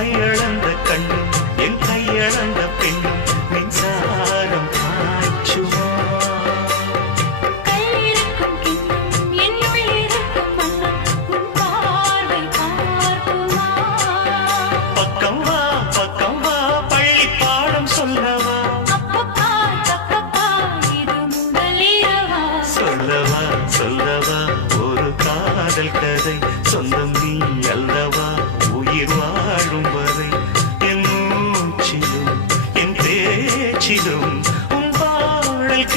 மையளந்த கண்ணும் என் கையளந்த பெண்ணும் மின்சாரம் பாய்ச்சுமா பக்கம் வா பள்ளி பாடம் சொல்லவா சொல்லவா ஒரு காதல் கதை சொந்தம் நீ அல்லவா உயிர் வாழும் வரை என் மூச்சிலும் என் பேச்சிலும் உன் பாடல்